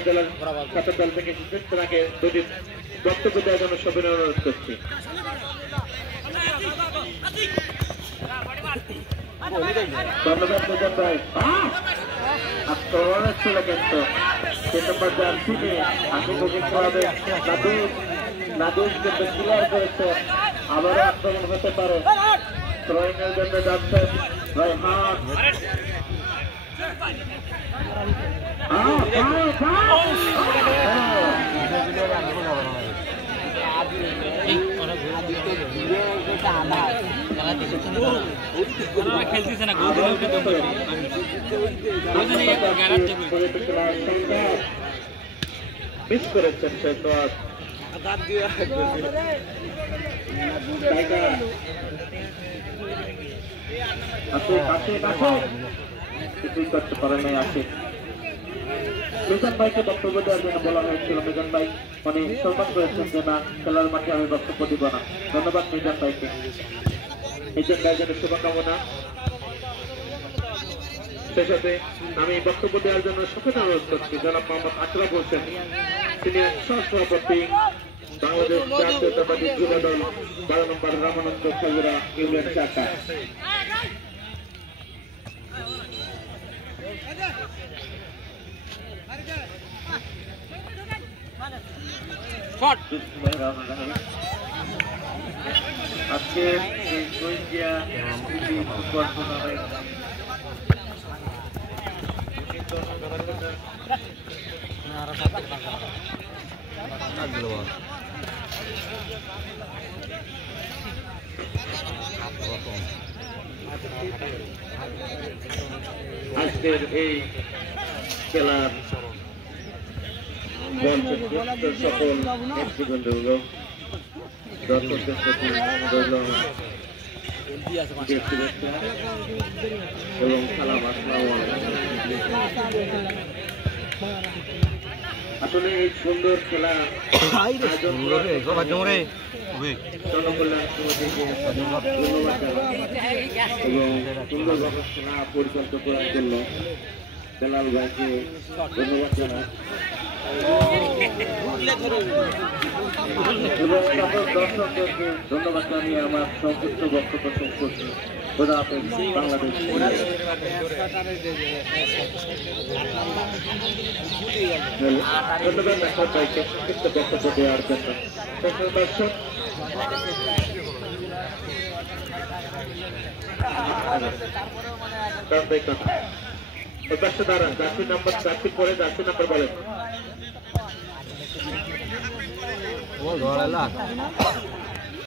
দল থেকে এসেছেন, তোমাকে দুটি বক্তব্য দেওয়ার জন্য সবিনয় অনুরোধ করছি। ধন্যবাদ মিজান ভাই। আক্রমণ ছিল কিন্তু 3 নম্বর জার্সি নিয়ে আশিকুকে খেলাবে নাদিম কিন্তু ক্লিয়ার করেছে। আবারও আক্রমণ হতে পারে, থ্রোইং এর জন্য যাচ্ছেন রায়হান। খেলতেছে না, মিস করেছেন কিছুই করতে পারে নাই আশিক। মিজান ভাইকে বক্তব্য দেওয়ার জন্য বলা হয়েছিল, মিজান ভাই মানে সম্মান করেছেন যে না, খেলার মাঠে আমি বক্তব্য দিব না। ধন্যবাদ মিজান ভাইকে। মিজান ভাইয়ের জন্য শুভকামনা। সেই সাথে আমি বক্তব্য দেওয়ার জন্য সকলে অনুরোধ করছি জনাব মোহাম্মদ আশরাফ হোসেন, তিনি সহসভাপতি বাংলাদেশ জাতীয়তাবাদী যুব দল 12 নম্বর রামানন্দ খাজুরা ইউনিয়ন শাখা। আজকে আজকের এই খেলার সকল নেতৃবৃন্দ দর্শকদের প্রতি এবং সালাম, আসসালামু আলাইকুম। আসলে এই সুন্দর খেলা আয়োজন জনকল্যাণ সমিতিকে ধন্যবাদ এবং সুন্দরভাবে খেলা পরিচালিত করার জন্য বেলাল ভাইকে ধন্যবাদ জানাই এবং সকল দর্শকদেরকে ধন্যবাদ জানিয়ে আমার সংক্ষিপ্ত বক্তব্য শেষ করছি। খোদা হাফেজ। বাংলাদেশ। ধন্যবাদ আশরাফ ভাইকে সংক্ষিপ্ত বক্তব্য দেওয়ার জন্য। দর্শক দাঁড়ান, জার্সি নাম্বার, জার্সির পরে জার্সি নাম্বার বলেন।